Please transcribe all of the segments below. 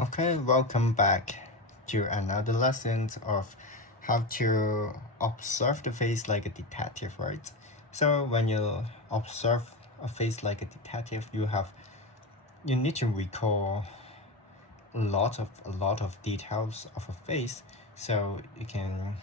Okay, welcome back to another lesson of how to observe the face like a detective, right? So when you observe a face like a detective, you need to recall a lot of details of a face, so you can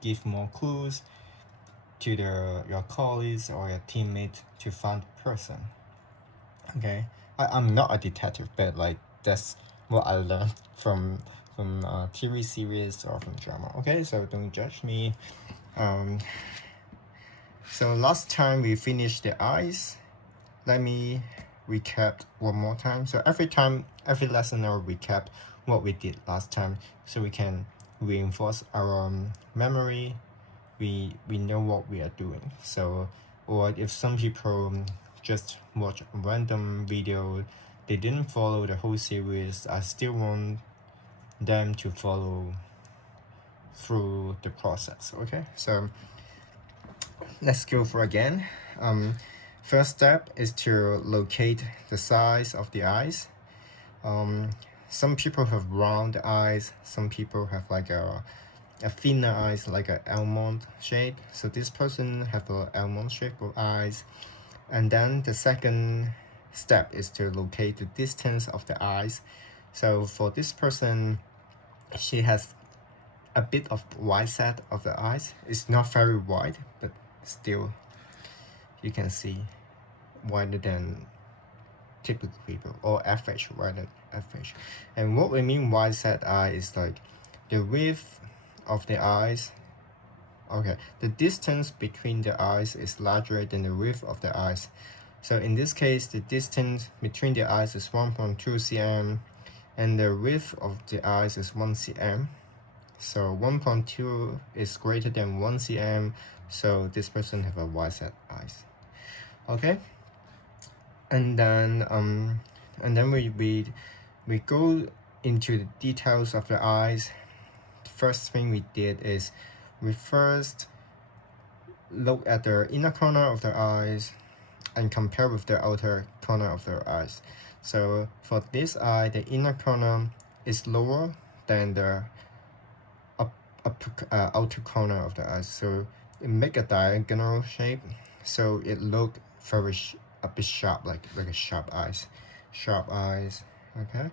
give more clues to your colleagues or your teammates to find the person. Okay, I'm not a detective, but like that's what I learned from TV series or from drama. Okay, so don't judge me. So last time we finished the eyes. Let me recap one more time. So every lesson I'll recap what we did last time, so we can reinforce our memory. We know what we are doing. So, or if some people just watch a random video, they didn't follow the whole series, I still want them to follow through the process. Okay, so let's go for again. First step is to locate the size of the eyes. Some people have round eyes, some people have like a thinner eyes, like an almond shape. So this person have an almond shape of eyes. And then the second step is to locate the distance of the eyes. So for this person, she has a bit of wide set of the eyes. It's not very wide, but still you can see wider than typical people, or average, wider than average. And what we mean wide set eye is like the width of the eyes. Okay, the distance between the eyes is larger than the width of the eyes. So in this case, the distance between the eyes is 1.2 cm and the width of the eyes is 1 cm. So 1.2 is greater than 1 cm, so this person have a wide set eyes. Okay, and then we go into the details of the eyes. The first thing we did is we first look at the inner corner of the eyes and compare with the outer corner of the eyes. So for this eye, the inner corner is lower than the outer corner of the eyes. So it make a diagonal shape, so it look very a bit sharp, like a sharp eyes. Okay.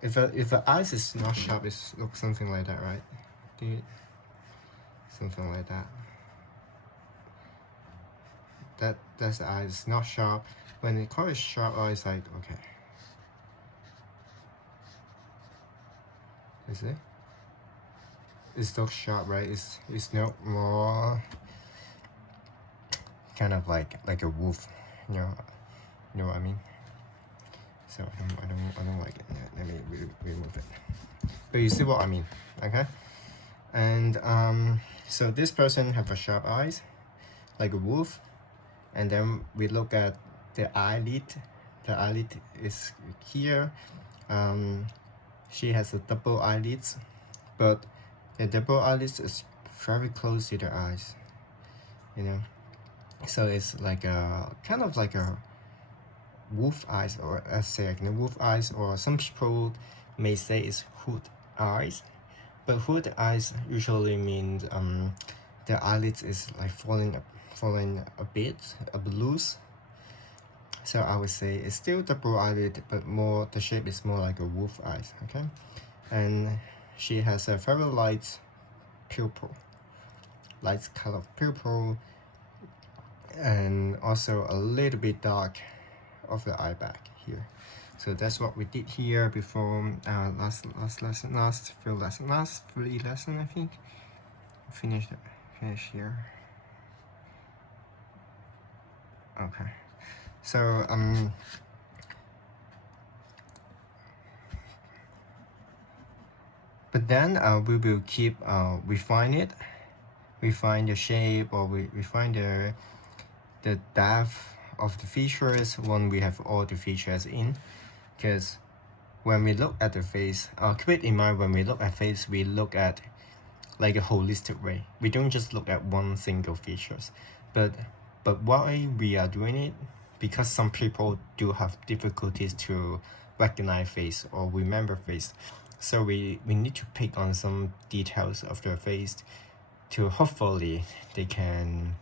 If the eyes is not sharp, it looks something like that, right? Something like that. That's the eye is not sharp. When they call it sharp eye, it's like, okay, is it? It's still sharp, right? It's not more kind of like a wolf, you know what I mean? So I don't like it. Let me remove it. But you see what I mean, okay? And so this person have a sharp eyes, like a wolf, and then we look at the eyelid. The eyelid is here. She has a double eyelids, but the double eyelids is very close to the eyes, you know. So it's like a kind of like a wolf eyes, or let's say like wolf eyes, or some people may say it's hood eyes. But hood eyes usually means the eyelids is like falling a bit loose. So I would say it's still double eyelid, but more the shape is more like a wolf eyes. Okay, and she has a very light pupil, light color pupil, and also a little bit dark of the eye back here. So that's what we did here before last three lesson, I think. Finish here. Okay. So but then we will keep refine it, refine the shape, or we refine the depth of the features when we have all the features in. Because when we look at the face, keep it in mind, when we look at face, we look at like a holistic way. We don't just look at one single features. But why we are doing it? Because some people do have difficulties to recognize face or remember face. So we need to pick on some details of the face to hopefully they can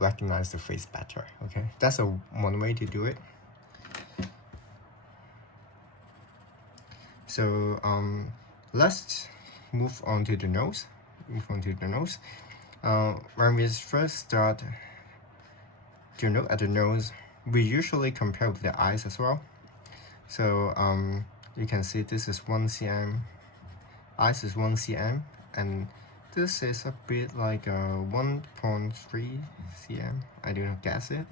recognize the face better. Okay, that's one way to do it. So let's move on to the nose. When we first start to look at the nose, we usually compare with the eyes as well. So you can see this is 1 cm, eyes is 1 cm, and this is a bit like 1.3 cm. I don't guess it.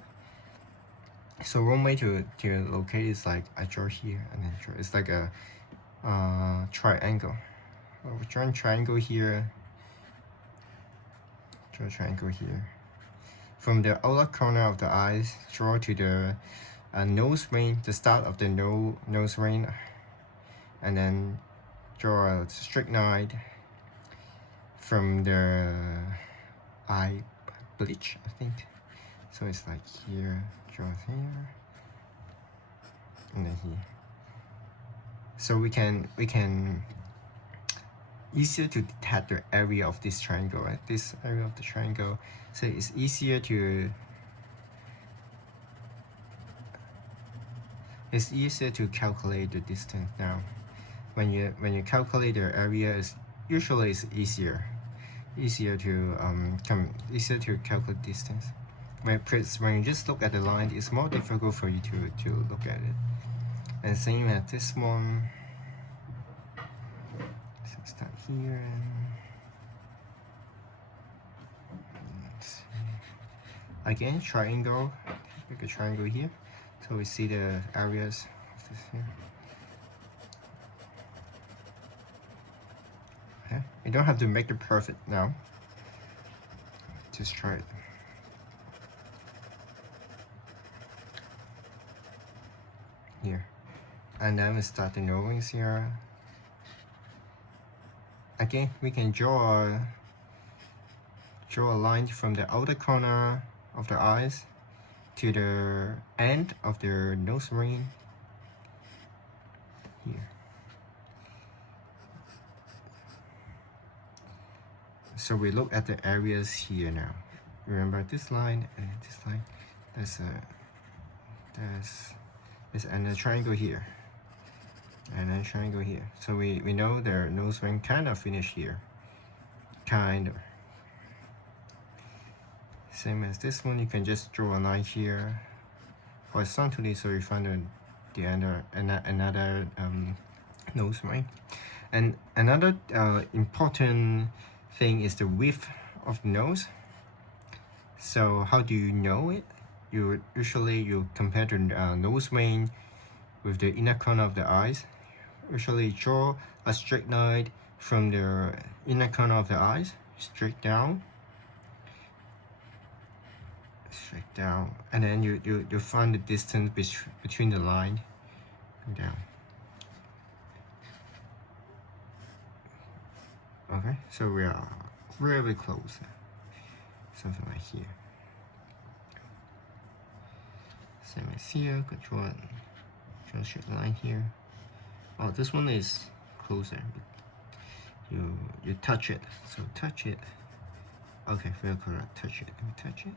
So one way to locate is like I draw here and then draw. It's like a triangle. We draw a triangle here. Draw a triangle here. From the outer corner of the eyes, draw to the nose ring, the start of the nose ring, and then draw a straight line from the eye bleach, I think. So it's like here, draw here, and then here. So we can easier to detect the area of this triangle, right? This area of the triangle. So it's easier to calculate the distance now. When you calculate the area, is usually it's easier to calculate distance. When you just look at the line, it's more difficult for you to look at it. And same as this one. So start here and again triangle. Make a triangle here, so we see the areas of this here. Okay. You don't have to make it perfect now. Just try it. Here. And then we start the nose here. Again, we can draw a line from the outer corner of the eyes to the end of the nose ring here. So we look at the areas here now. Remember this line and this line. There's a triangle here. And then triangle here. So we know their nose ring kind of finish here. Kind of. Same as this one, you can just draw a line here horizontally, so you find another nose ring. And another important thing is the width of the nose. So how do you know it? You compare the nose ring with the inner corner of the eyes. Usually draw a straight line from the inner corner of the eyes, straight down, and then you find the distance between the line and down. Okay, so we are really close, something like here. Same as here, draw a straight line here. Oh, this one is closer. You touch it, so touch it. Okay, very correct. Touch it. Let me touch it.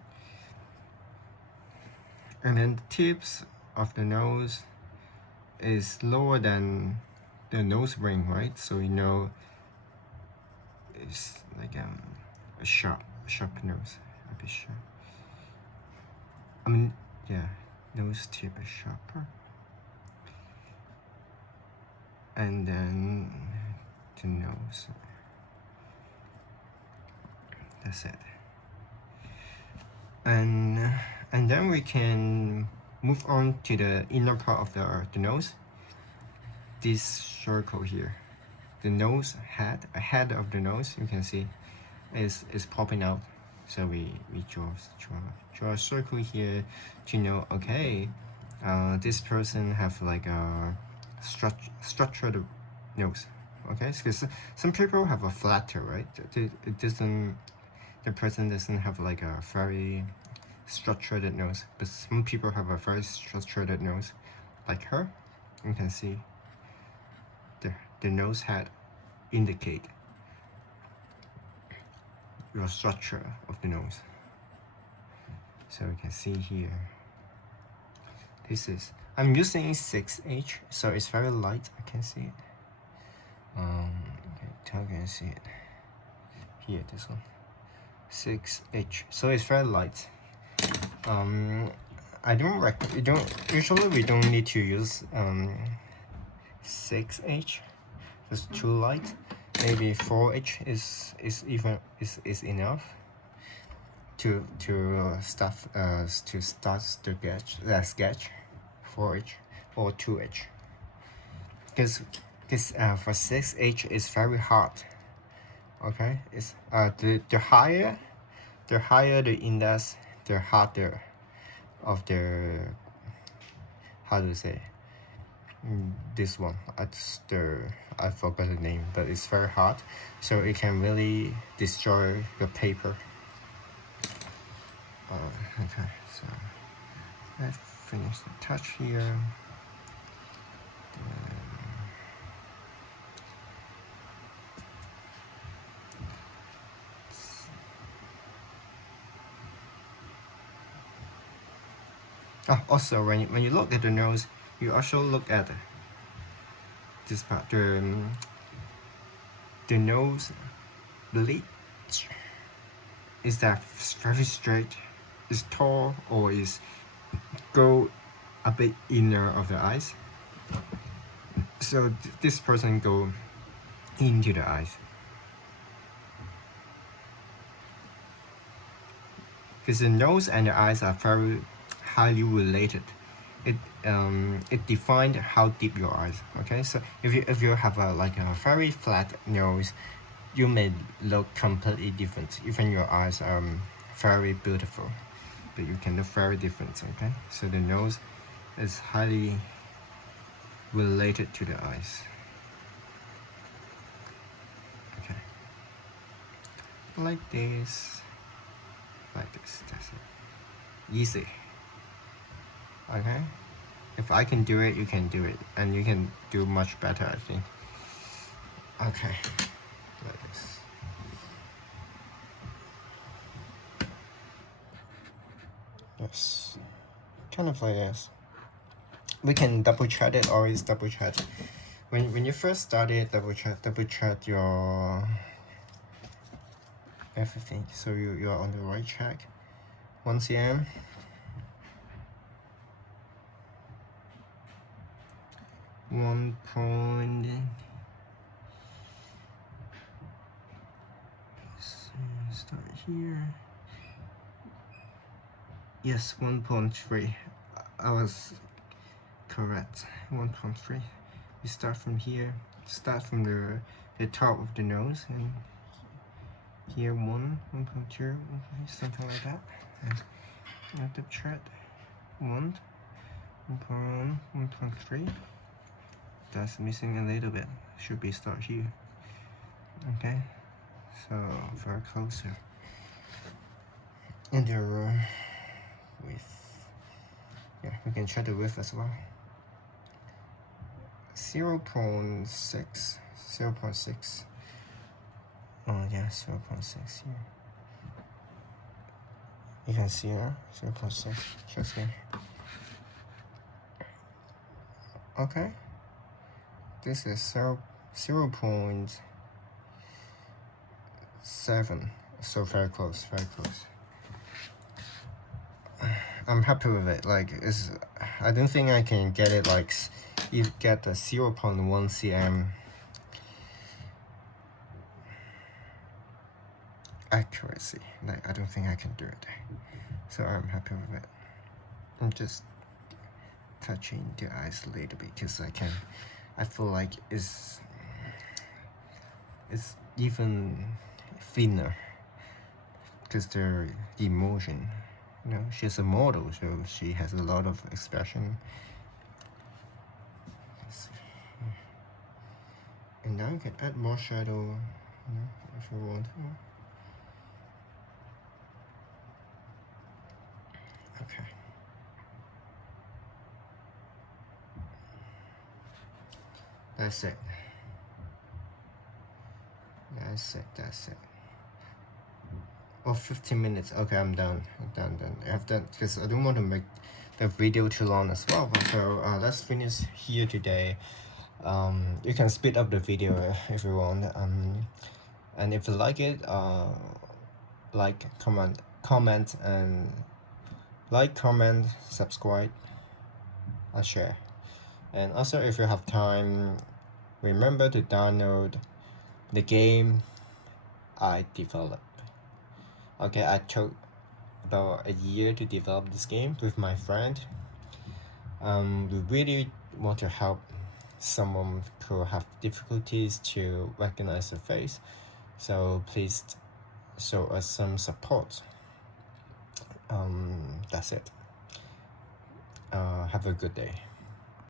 And then the tips of the nose is lower than the nose ring, right? So you know it's like a sharp nose, a bit sharp. I mean, yeah, nose tip is sharper. And then the nose. That's it. And then we can move on to the inner part of the nose. This circle here, the nose head, a head of the nose, you can see is popping out. So we draw a circle here to know, okay, this person have like a structured nose. Okay, because some people have a flatter, right? The person doesn't have like a very structured nose, but some people have a very structured nose, like her, you can see the nose head indicate your structure of the nose. So you can see here, this is, I'm using 6H, so it's very light, I can see it. Okay, how can I see it? Here, this one, 6H, so it's very light. Usually we don't need to use 6H, it's too light. Maybe 4H is enough to start the sketch 4H or 2H, because for 6H is very hard. Okay, it's the higher the index, the harder of the, how do you say, this one, I forgot the name, but it's very hard, so it can really destroy your paper. Okay, so let's finish the touch here. Also, when you look at the nose, you also look at this part, the nose bridge. Is that very straight, is tall, or is go a bit inner of the eyes? So this person go into the eyes, because the nose and the eyes are very highly related. It defined how deep your eyes. Okay, so if you have a very flat nose, you may look completely different. Even your eyes are very beautiful, but you can look very different. Okay, so the nose is highly related to the eyes. Okay, like this, that's it. Easy. Okay, if I can do it, you can do it, and you can do much better, I think. Okay, like this. Yes, kind of like this. We can double check it, always double check. When you first started, double check your everything, so you're on the right track. 1 cm. 1 point. Start here. Yes, 1.3. I was correct. 1.3. We start from here. Start from the top of the nose, and here 1.2, something like that. And the chart 1.3. That's missing a little bit. Should be start here. Okay, so very closer. And the width. Yeah, we can check the width as well. 0.6. 0.6. Oh yeah, 0.6 here. You can see that 0.6 just here. Okay, this is 0.7, so very close, very close. I'm happy with it. I don't think I can get it you get a 0.1 cm accuracy. I don't think I can do it. So I'm happy with it. I'm just touching the eyes a little bit because I feel like it's even thinner because the emotion. She's a model, so she has a lot of expression. And now you can add more shadow, if you want to. Okay. That's it. That's it. Oh, 15 minutes. Okay, I'm done. I've done because I don't want to make the video too long as well. So let's finish here today. You can speed up the video if you want. And if you like it, like, comment, and comment, subscribe, and share. And also, if you have time, remember to download the game I developed. Okay, I took about a year to develop this game with my friend. We really want to help someone who have difficulties to recognize the face, so please show us some support. That's it. Have a good day.